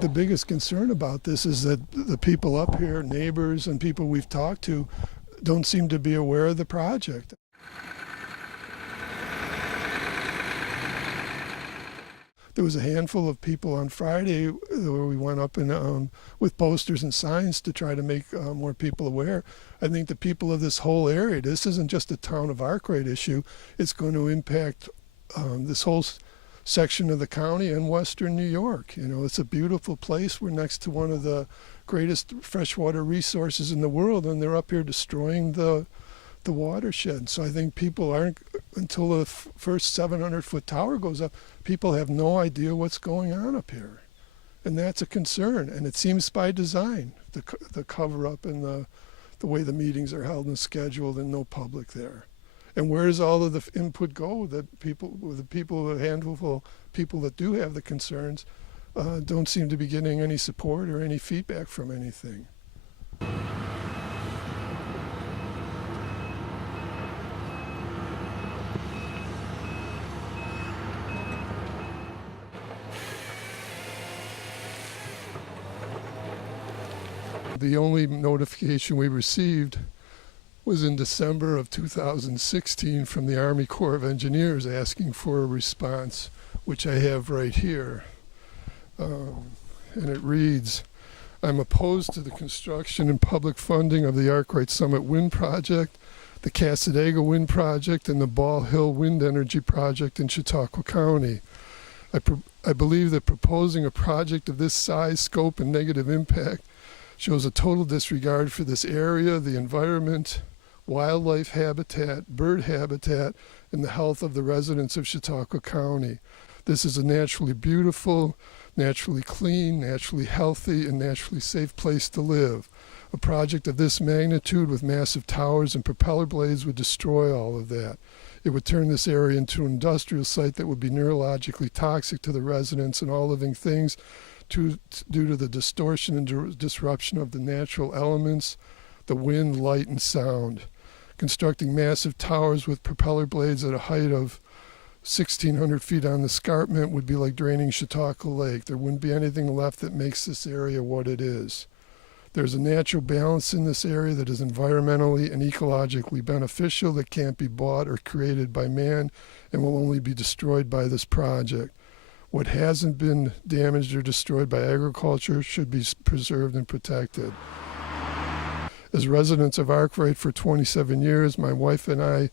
The biggest concern about this is that the people up here, neighbors and people we've talked to, don't seem to be aware of the project. There was a handful of people on Friday where we went up and with posters and signs to try to make more people aware. I think the people of this whole area, this isn't just a town of Arkwright issue, it's going to impact this whole section of the county and western New York. You know, it's a beautiful place. We're next to one of the greatest freshwater resources in the world, and they're up here destroying the watershed. So I think people aren't, until the first 700-foot tower goes up, people have no idea what's going on up here. And that's a concern, and it seems by design, the cover-up and the way the meetings are held and scheduled and no public there. And where does all of the input go that a handful of people that do have the concerns don't seem to be getting any support or any feedback from anything? The only notification we received was in December of 2016 from the Army Corps of Engineers asking for a response, which I have right here. And it reads, "I'm opposed to the construction and public funding of the Arkwright Summit Wind Project, the Cassadaga Wind Project, and the Ball Hill Wind Energy Project in Chautauqua County. I believe that proposing a project of this size, scope, and negative impact shows a total disregard for this area, the environment, wildlife habitat, bird habitat, and the health of the residents of Chautauqua County. This is a naturally beautiful, naturally clean, naturally healthy, and naturally safe place to live. A project of this magnitude with massive towers and propeller blades would destroy all of that. It would turn this area into an industrial site that would be neurologically toxic to the residents and all living things due to the distortion and disruption of the natural elements, the wind, light, and sound. Constructing massive towers with propeller blades at a height of 1,600 feet on the escarpment would be like draining Chautauqua Lake. There wouldn't be anything left that makes this area what it is. There's a natural balance in this area that is environmentally and ecologically beneficial that can't be bought or created by man and will only be destroyed by this project. What hasn't been damaged or destroyed by agriculture should be preserved and protected." As residents of Arkwright for 27 years, my wife and I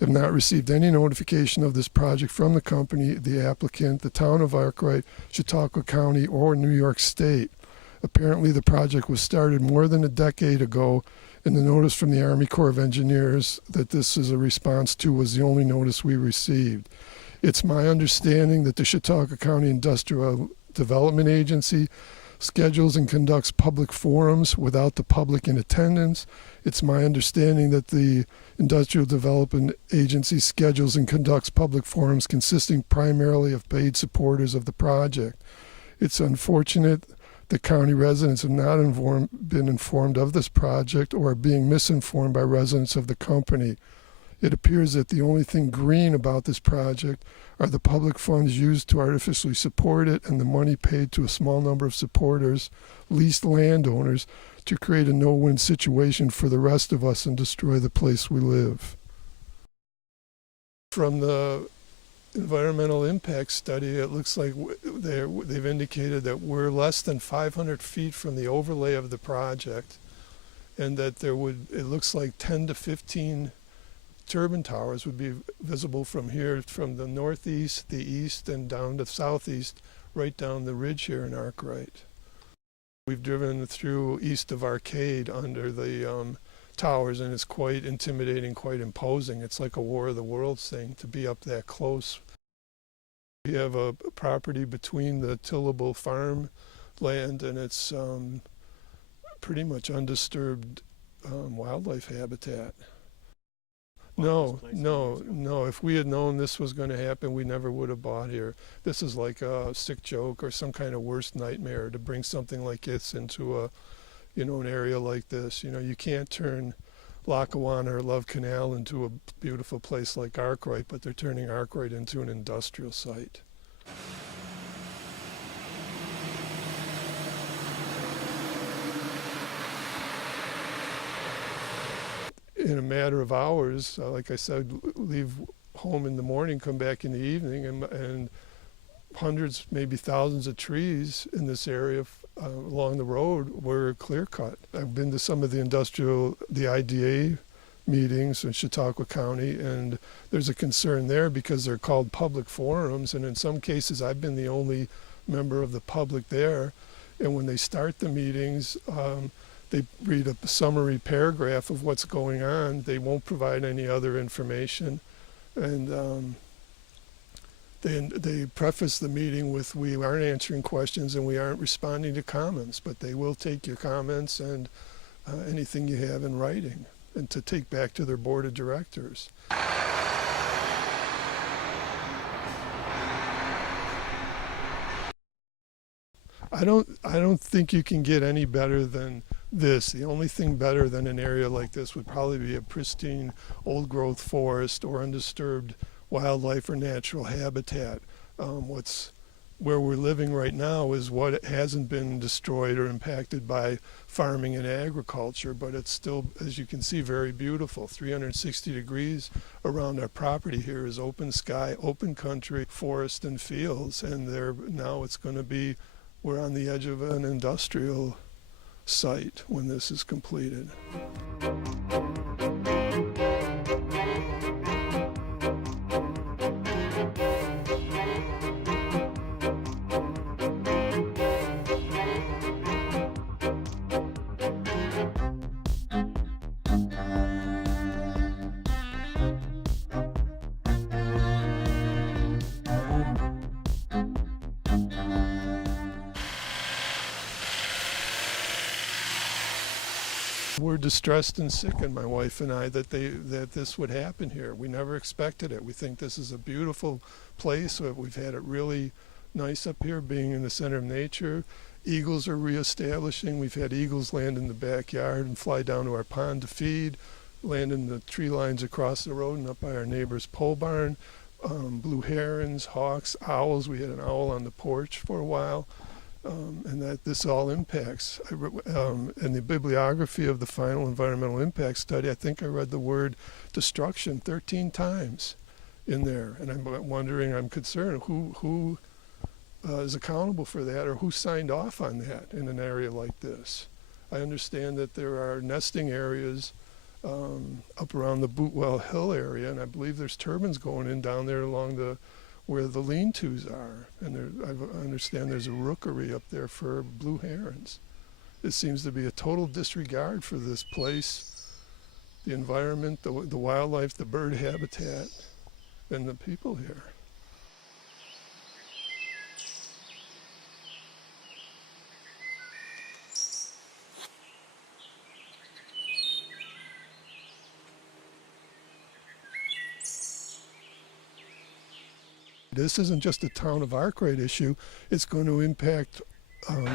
have not received any notification of this project from the company, the applicant, the town of Arkwright, Chautauqua County, or New York State. Apparently the project was started more than a decade ago, and the notice from the Army Corps of Engineers that this is a response to was the only notice we received. It's my understanding that the Chautauqua County Industrial Development Agency schedules and conducts public forums without the public in attendance. It's my understanding that the Industrial Development Agency schedules and conducts public forums consisting primarily of paid supporters of the project. It's unfortunate that county residents have not been informed of this project or are being misinformed by residents of the company. It appears that the only thing green about this project are the public funds used to artificially support it and the money paid to a small number of supporters, leased landowners, to create a no-win situation for the rest of us and destroy the place we live. From the environmental impact study, it looks like they've indicated that we're less than 500 feet from the overlay of the project, and that it looks like 10 to 15 turbine towers would be visible from here, from the northeast, the east, and down to southeast, right down the ridge here in Arkwright. We've driven through east of Arcade under the towers, and it's quite intimidating, quite imposing. It's like a War of the Worlds thing to be up that close. We have a property between the tillable farm land, and it's pretty much undisturbed wildlife habitat. No. If we had known this was going to happen, we never would have bought here. This is like a sick joke or some kind of worst nightmare to bring something like this into an area like this. You can't turn Lackawanna or Love Canal into a beautiful place like Arkwright, but they're turning Arkwright into an industrial site. in a matter of hours, like I said, leave home in the morning, come back in the evening, and hundreds, maybe thousands of trees in this area along the road were clear cut. I've been to some of the IDA meetings in Chautauqua County, and there's a concern there because they're called public forums, and in some cases I've been the only member of the public there, and when they start the meetings, they read a summary paragraph of what's going on. They won't provide any other information, and they preface the meeting with, we aren't answering questions and we aren't responding to comments, but they will take your comments and anything you have in writing and to take back to their board of directors. I don't think you can get any better than this. The only thing better than an area like this would probably be a pristine old growth forest or undisturbed wildlife or natural habitat. Where we're living right now is what hasn't been destroyed or impacted by farming and agriculture, but it's still, as you can see, very beautiful. 360 degrees around our property here is open sky, open country, forest and fields, and now it's going to be, we're on the edge of an industrial site when this is completed. We're distressed and sickened, my wife and I, that this would happen here. We never expected it. We think this is a beautiful place. We've had it really nice up here, being in the center of nature. Eagles are reestablishing. We've had eagles land in the backyard and fly down to our pond to feed, land in the tree lines across the road and up by our neighbor's pole barn. Blue herons, hawks, owls. We had an owl on the porch for a while. And that this all impacts. In the bibliography of the final environmental impact study, I think I read the word destruction 13 times in there. And I'm concerned who is accountable for that, or who signed off on that in an area like this. I understand that there are nesting areas up around the Bootwell Hill area, and I believe there's turbines going in down there along where the lean-tos are, and I understand there's a rookery up there for blue herons. It seems to be a total disregard for this place, the environment, the wildlife, the bird habitat, and the people here. This isn't just a town of Arkwright issue. It's going to impact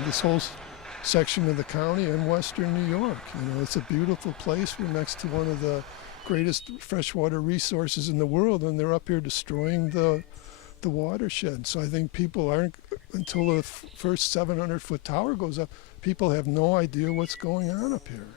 this whole section of the county and western New York. It's a beautiful place. We're next to one of the greatest freshwater resources in the world, and they're up here destroying the watershed. So I think people aren't, until the first 700-foot tower goes up, people have no idea what's going on up here.